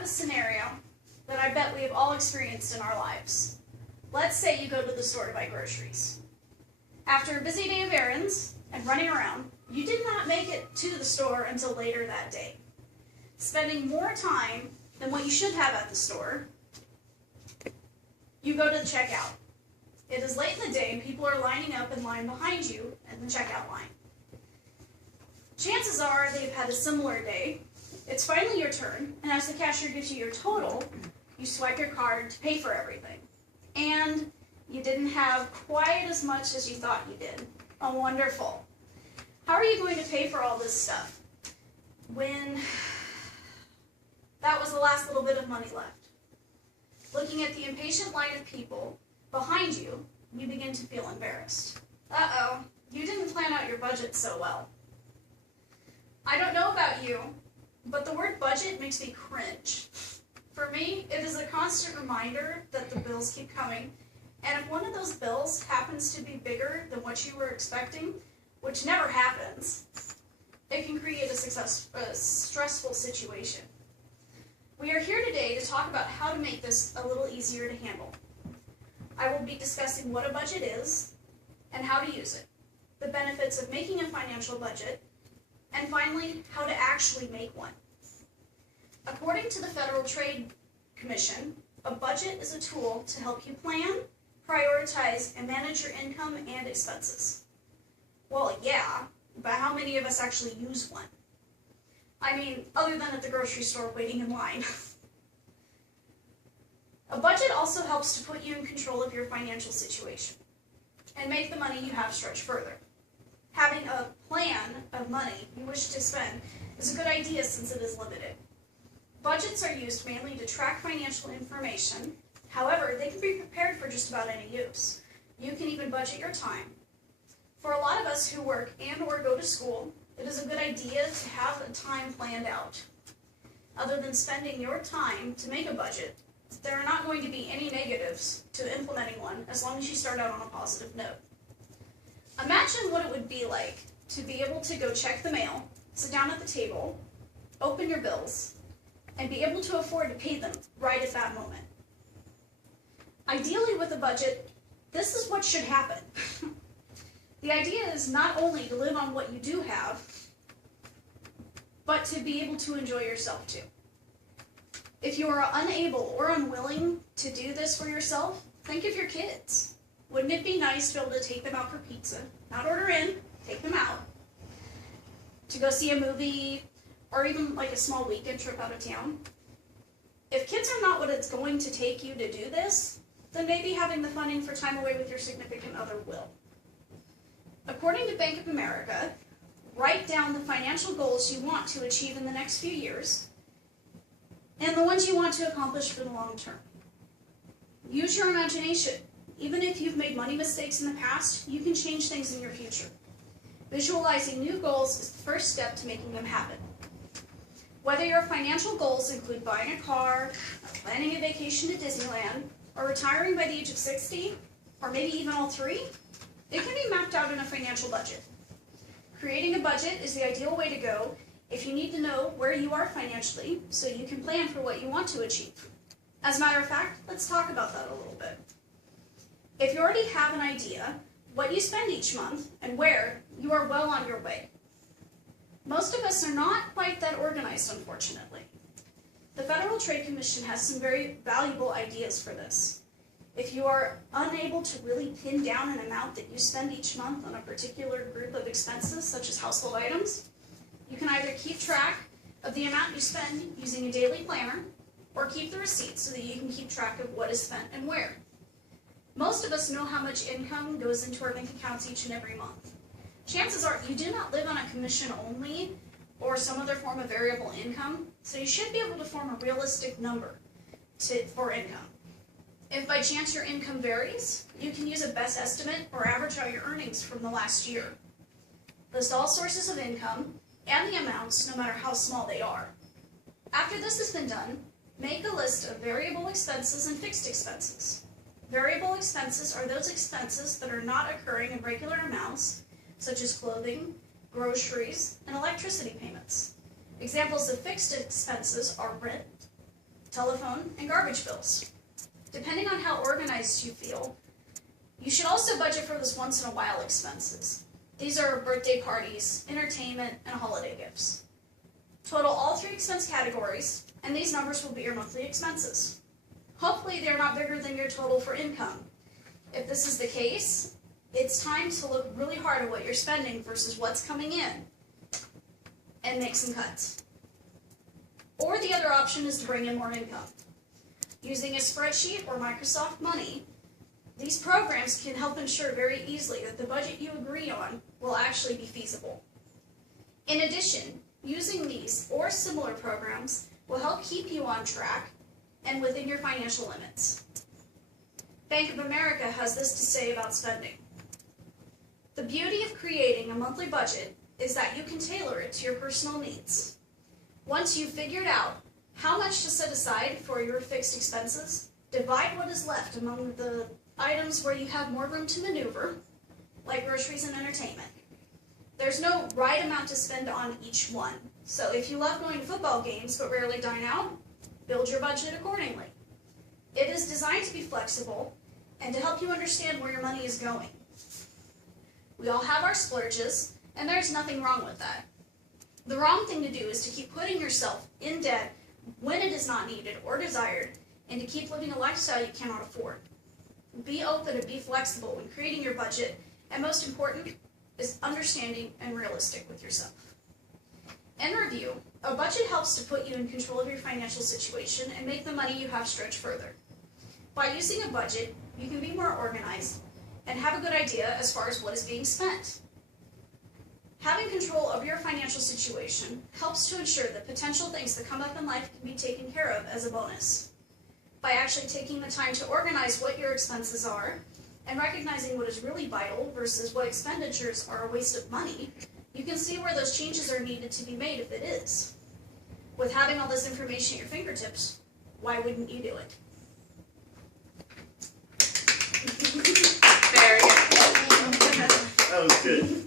have a scenario that I bet we have all experienced in our lives. Let's say you go to the store to buy groceries. After a busy day of errands and running around, you did not make it to the store until later that day. Spending more time than what you should have at the store, you go to the checkout. It is late in the day and people are lining up in line behind you in the checkout line. Chances are they've had a similar day. It's finally your turn, and as the cashier gives you your total, you swipe your card to pay for everything. And you didn't have quite as much as you thought you did. Oh, wonderful. How are you going to pay for all this stuff when that was the last little bit of money left? Looking at the impatient line of people behind you, you begin to feel embarrassed. Uh-oh, you didn't plan out your budget so well. I don't know about you, but the word budget makes me cringe. For me, it is a constant reminder that the bills keep coming, and if one of those bills happens to be bigger than what you were expecting, which never happens, it can create a stressful situation. We are here today to talk about how to make this a little easier to handle. I will be discussing what a budget is and how to use it, the benefits of making a financial budget, and finally, how to actually make one. According to the Federal Trade Commission, a budget is a tool to help you plan, prioritize, and manage your income and expenses. Well, yeah, but how many of us actually use one? I mean, other than at the grocery store waiting in line. A budget also helps to put you in control of your financial situation and make the money you have stretch further. Having a plan of money you wish to spend is a good idea since it is limited. Budgets are used mainly to track financial information. However, they can be prepared for just about any use. You can even budget your time. For a lot of us who work and or go to school, it is a good idea to have a time planned out. Other than spending your time to make a budget, there are not going to be any negatives to implementing one as long as you start out on a positive note. Imagine what it would be like to be able to go check the mail, sit down at the table, open your bills, and be able to afford to pay them right at that moment. Ideally with a budget, this is what should happen. The idea is not only to live on what you do have, but to be able to enjoy yourself too. If you are unable or unwilling to do this for yourself, think of your kids. Wouldn't it be nice to be able to take them out for pizza? Not order in, take them out. To go see a movie, or even like a small weekend trip out of town. If kids are not what it's going to take you to do this, then maybe having the funding for time away with your significant other will. According to Bank of America, write down the financial goals you want to achieve in the next few years and the ones you want to accomplish for the long term. Use your imagination. Even if you've made money mistakes in the past, you can change things in your future. Visualizing new goals is the first step to making them happen. Whether your financial goals include buying a car, planning a vacation to Disneyland, or retiring by the age of 60, or maybe even all three, it can be mapped out in a financial budget. Creating a budget is the ideal way to go if you need to know where you are financially so you can plan for what you want to achieve. As a matter of fact, let's talk about that a little bit. If you already have an idea what you spend each month and where, you are well on your way. Most of us are not quite that organized, unfortunately. The Federal Trade Commission has some very valuable ideas for this. If you are unable to really pin down an amount that you spend each month on a particular group of expenses, such as household items, you can either keep track of the amount you spend using a daily planner, or keep the receipts so that you can keep track of what is spent and where. Most of us know how much income goes into our bank accounts each and every month. Chances are you do not live on a commission only or some other form of variable income, so you should be able to form a realistic number for income. If by chance your income varies, you can use a best estimate or average out your earnings from the last year. List all sources of income and the amounts, no matter how small they are. After this has been done, make a list of variable expenses and fixed expenses. Variable expenses are those expenses that are not occurring in regular amounts, such as clothing, groceries, and electricity payments. Examples of fixed expenses are rent, telephone, and garbage bills. Depending on how organized you feel, you should also budget for those once-in-a-while expenses. These are birthday parties, entertainment, and holiday gifts. Total all 3 expense categories, and these numbers will be your monthly expenses. Hopefully they're not bigger than your total for income. If this is the case, it's time to look really hard at what you're spending versus what's coming in and make some cuts. Or the other option is to bring in more income. Using a spreadsheet or Microsoft Money, these programs can help ensure very easily that the budget you agree on will actually be feasible. In addition, using these or similar programs will help keep you on track and within your financial limits. Bank of America has this to say about spending. The beauty of creating a monthly budget is that you can tailor it to your personal needs. Once you've figured out how much to set aside for your fixed expenses, divide what is left among the items where you have more room to maneuver, like groceries and entertainment. There's no right amount to spend on each one. So if you love going to football games but rarely dine out, build your budget accordingly. It is designed to be flexible and to help you understand where your money is going. We all have our splurges, and there's nothing wrong with that. The wrong thing to do is to keep putting yourself in debt when it is not needed or desired, and to keep living a lifestyle you cannot afford. Be open and be flexible when creating your budget, and most important is understanding and realistic with yourself. In review, a budget helps to put you in control of your financial situation and make the money you have stretch further. By using a budget, you can be more organized and have a good idea as far as what is being spent. Having control of your financial situation helps to ensure that potential things that come up in life can be taken care of as a bonus. By actually taking the time to organize what your expenses are and recognizing what is really vital versus what expenditures are a waste of money, you can see where those changes are needed to be made if it is. With having all this information at your fingertips, why wouldn't you do it? Very good. That was good.